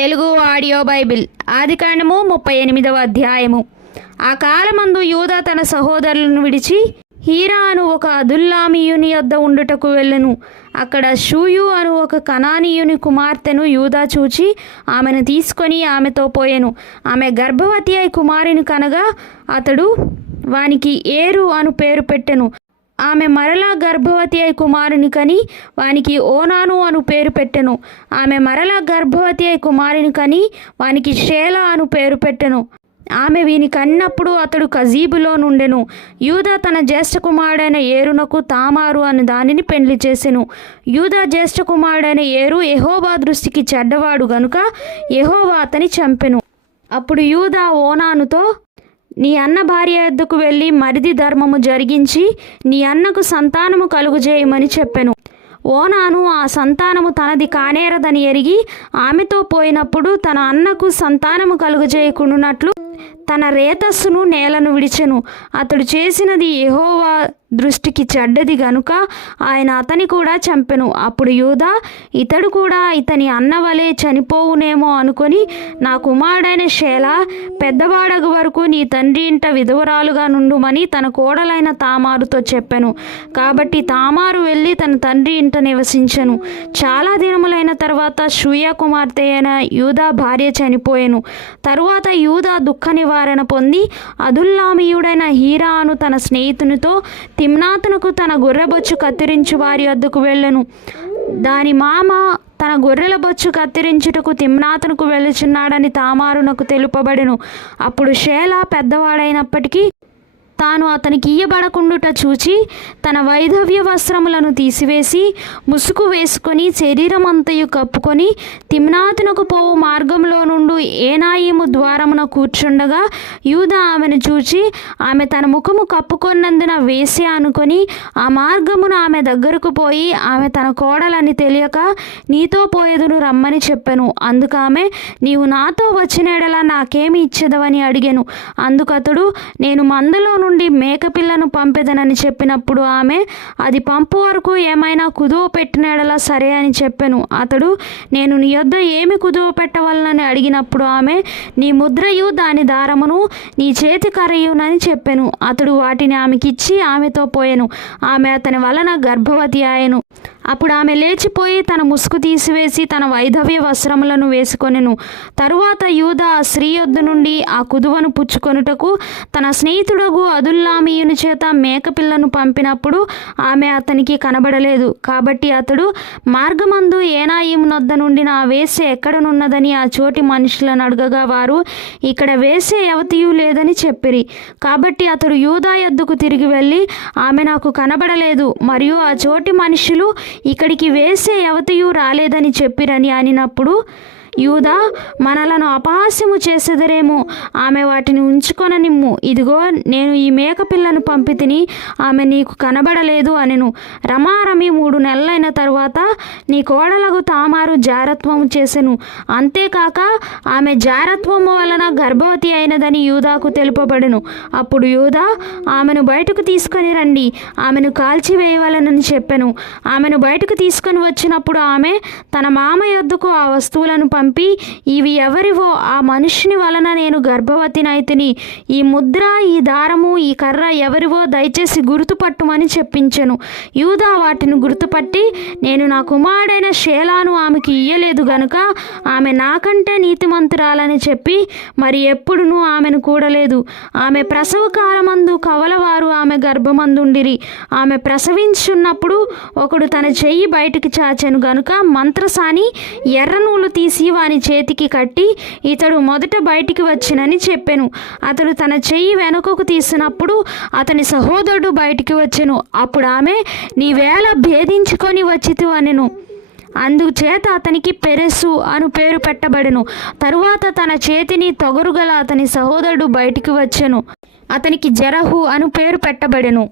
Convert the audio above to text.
Telugu audio Bible. ఆదికాండము ముప్పై ఎనిమిదవ అధ్యాయము. ఆ కాలమందు యూదా తన సహోదరులను విడిచి హీరా అను ఒక అదుల్లామియుని యొద్ద ఉండుటకు వెళ్ళెను. అక్కడ షూయు అను ఒక కనానీయుని కుమార్తెను యూదా చూచి ఆమెను తీసుకొని ఆమెతో పోయెను. ఆమె గర్భవతి అయి కుమారుని కనగా అతడు వానికి ఏరు అను పేరు పెట్టెను. ఆమె మరలా గర్భవతి అయి కుమారుని కని వానికి ఓనాను అను పేరు పెట్టెను. ఆమె మరలా గర్భవతి అయి కుమారుని కని వానికి షేల అను పేరు పెట్టెను. ఆమె వీని కన్నప్పుడు అతడు కజీబులో నుండెను. యూదా తన జ్యేష్ఠ కుమారుడైన ఏరునకు తామారు అని దానిని పెండ్లి చేసెను. యూదా జ్యేష్ఠ కుమారుడైన ఏరు యెహోవా దృష్టికి చెడ్డవాడు గనుక యెహోవా అతని చంపెను. అప్పుడు యూదా ఓనానుతో నీ అన్న భార్య ఎద్దుకు వెళ్ళి మరిది ధర్మము జరిగించి నీ అన్నకు సంతానము కలుగుజేయమని చెప్పెను. ఓనాను ఆ సంతానము తనది కానేరదని ఎరిగి ఆమెతో పోయినప్పుడు తన అన్నకు సంతానము కలుగజేయకుండానట్లు తన రేతస్సును నేలను విడిచెను. అతడు చేసినది యెహోవా దృష్టికి చెడ్డది గనుక ఆయన అతని కూడా చంపెను. అప్పుడు యూదా ఇతడు కూడా ఇతని అన్న వలె చనిపోవునేమో అనుకొని నా కుమారుడైన శేల పెద్దవాడగ వరకు నీ తండ్రి ఇంట విధవరాలుగా నుండుమని తన కోడలైన తామారుతో చెప్పెను. కాబట్టి తామారు వెళ్ళి తన తండ్రి ఇంట నివసించెను. చాలా దినములైన తర్వాత షూయ కుమార్తె అయిన యూదా భార్య చనిపోయెను. తరువాత యూదా దుఃఖ నివారణ పొంది అదుల్లామీయుడైన హీరా అను తన స్నేహితునితో తిమ్నాతునకు తన గొర్రెబొచ్చు కత్తిరించు వారి వద్దకు వెళ్ళను. దాని మామ తన గొర్రెల బొచ్చు కత్తిరించుటకు తిమ్నాతునకు వెళ్ళుచున్నాడని తామారునకు తెలుపబడెను. అప్పుడు షేలా పెద్దవాడైనప్పటికీ తాను అతనికి ఇయ్యబడకుండుట చూచి తన వైధవ్య వస్త్రములను తీసివేసి ముసుగు వేసుకొని శరీరమంతయు కప్పుకొని తిమ్నాతునకు పోవు మార్గంలో నుండి ఏనాయిము ద్వారమున కూర్చుండగా యూద ఆమెను చూచి ఆమె తన ముఖము కప్పుకొన్నందున వేసి అనుకొని ఆ మార్గమున ఆమె దగ్గరకు పోయి ఆమె తన కోడలని తెలియక నీతో పోయేదును రమ్మని చెప్పెను. అందుకామె నీవు నాతో వచ్చినడలా నాకేమి ఇచ్చేదవని అడిగాను. అందుకతడు నేను మందలో నుండి మేకపిల్లను పంపెదనని చెప్పినప్పుడు ఆమె అది పంపు వరకు ఏమైనా కుదువ పెట్టినడలా సరే అని చెప్పాను. అతడు నేను నీ యొద్ద ఏమి కుదువ పెట్టవలనని అడిగినప్పుడు ఆమె నీ ముద్రయు దాని దారమును నీ చేతి కరయునని చెప్పాను. అతడు వాటిని ఆమెకిచ్చి ఆమెతో పోయెను. ఆమె అతని వలన గర్భవతి ఆయను. అప్పుడు ఆమె లేచిపోయి తన ముసుగు తీసివేసి తన వైధవ్య వస్త్రములను వేసుకొనెను. తరువాత యూద ఆ స్త్రీ యొద్ద నుండి ఆ కుదువను పుచ్చుకొనుటకు తన స్నేహితుడగు అదుల్లామీయుని చేత మేకపిల్లను పంపినప్పుడు ఆమె అతనికి కనబడలేదు. కాబట్టి అతడు మార్గమందు ఏనాయిమునొద్ద నుండి నా వేసే ఎక్కడనున్నదని ఆ చోటి మనుషులను అడగగా వారు ఇక్కడ వేసే యవతియు లేదని చెప్పిరి. కాబట్టి అతడు యూదా ఎద్దుకు తిరిగి వెళ్ళి ఆమె నాకు కనబడలేదు. మరియు ఆ చోటి మనుషులు ఇక్కడికి వేసే యవతియు రాలేదని చెప్పిరని అనినప్పుడు యూదా మనలను అపహాస్యము చేసేదరేమో? ఆమె వాటిని ఉంచుకొననిమ్ము. ఇదిగో నేను ఈ మేకపిల్లను పంపితిని ఆమె నీకు కనబడలేదు అనెను. రమారమి మూడు నెలలైన తరువాత నీ కోడలకు తామారు జారత్వము చేసెను. అంతేకాక ఆమె జారత్వము వలన గర్భవతి అయినదని యూదాకు తెలుపబడెను. అప్పుడు యూదా ఆమెను బయటకు తీసుకొని రండి. ఆమెను కాల్చివేయవలనని చెప్పెను. ఆమెను బయటకు తీసుకొని వచ్చినప్పుడు ఆమె తన మామ యొద్దకు ఆ వస్తువులను పంపి ఇవి ఎవరివో? ఆ మనిషిని వలన నేను గర్భవతినైతిని ఈ ముద్ర ఈ దారము ఈ కర్ర ఎవరివో దయచేసి గుర్తుపట్టుమని చెప్పించెను. యూదా వాటిని గుర్తుపట్టి నేను నా కుమారుడైన శేలాను ఆమెకి ఇయ్యలేదు గనుక ఆమె నాకంటే నీతిమంతురాలని చెప్పి మరి ఎప్పుడునూ ఆమెను కూడలేదు. ఆమె ప్రసవ కాలమందు కవలవారు ఆమె గర్భమందుండిరి. ఆమె ప్రసవించున్నప్పుడు ఒకడు తన చెయ్యి బయటికి చాచెను గనుక మంత్రసాని ఎర్ర నూలు తీసి వాని చేతికి కట్టి ఇతడు మొదట బయటికి వచ్చినని చెప్పెను. అతడు తన చెయ్యి వెనుకకు తీసినప్పుడు అతని సహోదరుడు బయటికి వచ్చెను. అప్పుడు ఆమె నీవేళ భేదించుకొని వచ్చితు అనెను. అందుచేత అతనికి పెరెస్సు అను పేరు పెట్టబడెను. తరువాత తన చేతిని తొగరుగల అతని సహోదరుడు బయటికి వచ్చెను. అతనికి జరహు అను పేరు పెట్టబడెను.